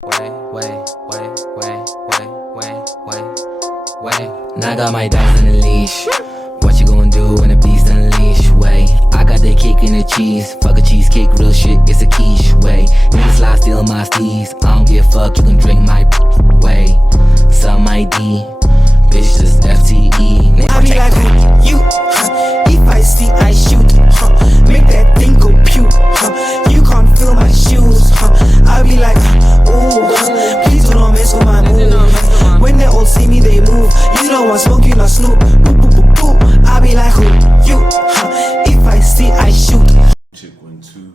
Now I got my dogs on the leash. What you gonna do when the beast unleash? I got the cake and the cheese. Fuck a cheesecake, real shit, it's a quiche. Niggas slide steal my steez. I don't give a fuck, you can drink my Sell my D, bitch, just FTE. I be like, you, if I see, I shoot, make that thing go pew, you can't feel my shoes, I be like, oh, please do not mess with my mood. When they all see me, they move. You don't want smoke, you not snoop. Boo, boo, boo, boo. I be like, you, if I see, I shoot. Check 1 2.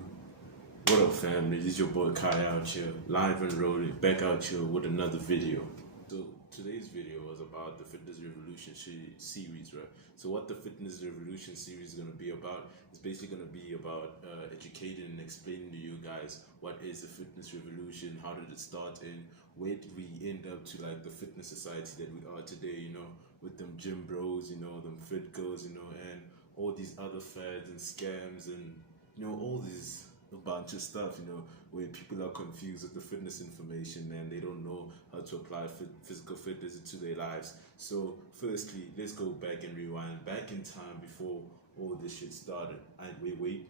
What up, family? This is your boy Kai out here, live and rolling, back out here with another video. So today's video was about the Fitness Revolution series, right? So what the Fitness Revolution series is going to be about is basically going to be about educating and explaining to you guys what is the fitness revolution, how did it start, and where did we end up to, like, the fitness society that we are today, you know, with them gym bros, you know, them fit girls, you know, and all these other fads and scams and, you know, all these a bunch of stuff, you know, where people are confused with the fitness information and they don't know how to apply physical fitness into their lives. So firstly, let's go back and rewind back in time before all this shit started. And wait,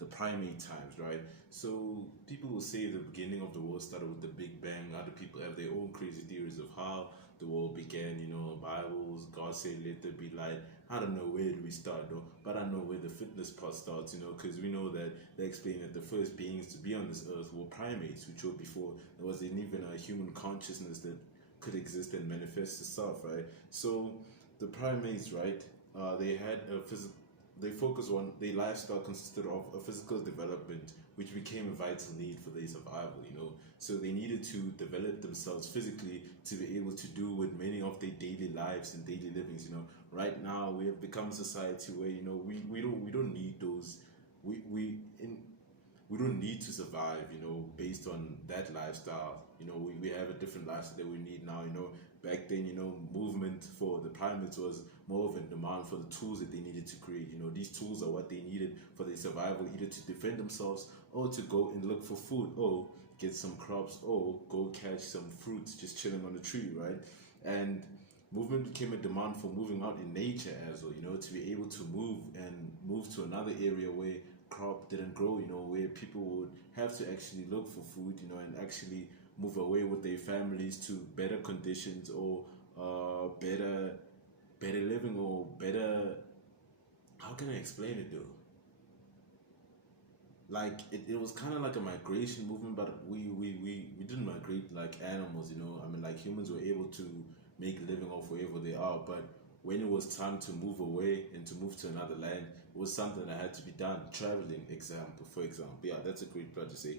the primate times, right? So people will say the beginning of the world started with the Big Bang. Other people have their own crazy theories of how the world began, you know, Bibles, God said let there be light. I don't know where do we start though, but I know where the fitness part starts, you know, because we know that they explain that the first beings to be on this earth were primates, which were before there wasn't even a human consciousness that could exist and manifest itself, right? So the primates, right, they had a physical, they focused on their lifestyle consisted of a physical development, which became a vital need for their survival, you know. So they needed to develop themselves physically to be able to do with many of their daily lives and daily livings, you know. Right now we have become a society where, you know, we don't need those, we don't need to survive, you know, based on that lifestyle. You know, we have a different lifestyle that we need now, you know. Back then, you know, movement for the primates was more of a demand for the tools that they needed to create. You know, these tools are what they needed for their survival, either to defend themselves or to go and look for food or get some crops or go catch some fruits just chilling on a tree, right? And movement became a demand for moving out in nature as well, you know, to be able to move to another area where crop didn't grow, you know, where people would have to actually look for food, you know, and actually move away with their families to better conditions or better living or better, how can I explain it though? Like it was kind of like a migration movement, but we didn't migrate like animals, you know. I mean, like humans were able to make a living off wherever they are, but when it was time to move away and to move to another land, it was something that had to be done. Traveling, for example, yeah, that's a great part to say.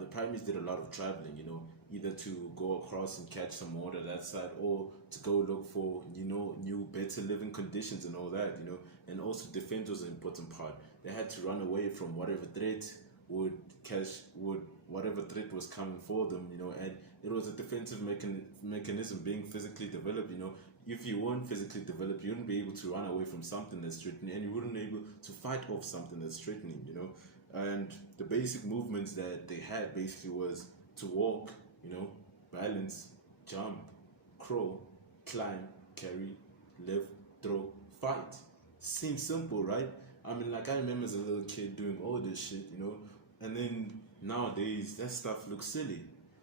The primates did a lot of traveling, you know, either to go across and catch some water that side, or to go look for, you know, new, better living conditions and all that, you know. And also defense was an important part. They had to run away from whatever threat whatever threat was coming for them, you know. And it was a defensive mechanism being physically developed, you know. If you weren't physically developed, you wouldn't be able to run away from something that's threatening, and you wouldn't be able to fight off something that's threatening, you know. And the basic movements that they had basically was to walk, you know, balance, jump, crawl, climb, carry, lift, throw, fight. Seems simple, right? I mean, like, I remember as a little kid doing all this shit, you know, and then nowadays that stuff looks silly.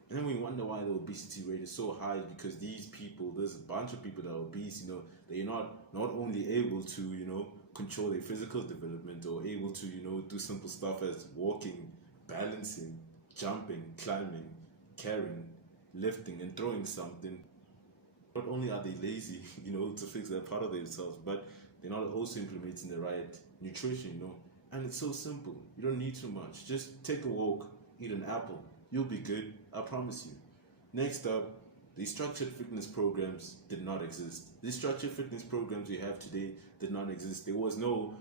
And then we wonder why the obesity rate is so high, because these people, there's a bunch of people that are obese, you know, they're not only able to, you know, control their physical development or able to, you know, do simple stuff as walking, balancing, jumping, climbing, carrying, lifting and throwing something. Not only are they lazy, you know, to fix that part of themselves, but they're not also implementing the right nutrition, you know. And it's so simple. You don't need too much. Just take a walk, eat an apple. You'll be good, I promise you. Next up, the structured fitness programs did not exist. The structured fitness programs we have today did not exist. There was no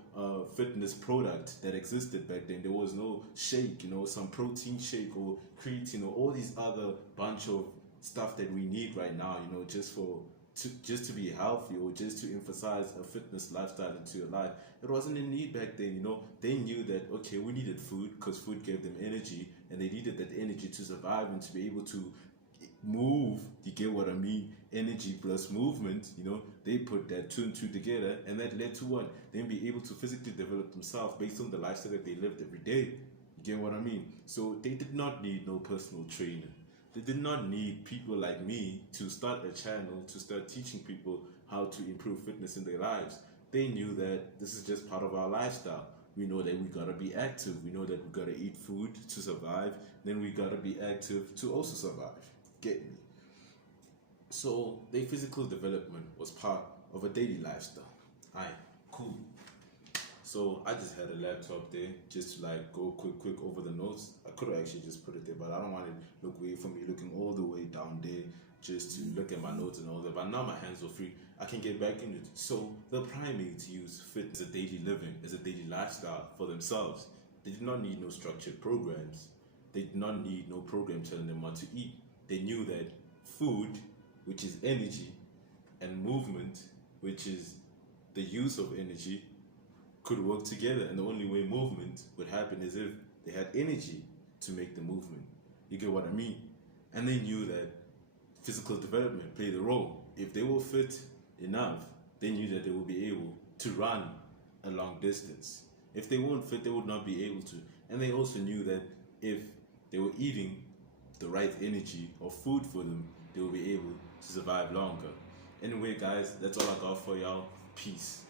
fitness product that existed back then. There was no shake, you know, some protein shake or creatine or all these other bunch of stuff that we need right now, you know, just for just to be healthy or just to emphasize a fitness lifestyle into your life. It wasn't a need back then, you know. They knew that, okay, we needed food because food gave them energy, and they needed that energy to survive and to be able to move. You get what I mean? Energy plus movement, you know, they put that two and two together, and that led to what? Them be able to physically develop themselves based on the lifestyle that they lived every day. You get what I mean? So they did not need no personal trainer. They did not need people like me to start a channel to start teaching people how to improve fitness in their lives. They knew that this is just part of our lifestyle. We know that we gotta be active. We know that we gotta eat food to survive. Then we gotta be active to also survive. Get me? So their physical development was part of a daily lifestyle. Aye, cool. So I just had a laptop there just to like go quick over the notes. I could have actually just put it there, but I don't want it to look weird for me looking all the way down there just to look at my notes and all that. But now my hands are free, I can get back into it. So the primates use fitness as a daily living, as a daily lifestyle for themselves. They did not need no structured programs. They did not need no program telling them what to eat. They knew that food, which is energy, and movement, which is the use of energy, could work together, and the only way movement would happen is if they had energy to make the movement. You get what I mean? And they knew that physical development played a role. If they were fit enough, they knew that they would be able to run a long distance. If they weren't fit, they would not be able to. And they also knew that if they were eating the right energy or food for them, they will be able to survive longer. Anyway, guys, that's all I got for y'all. Peace.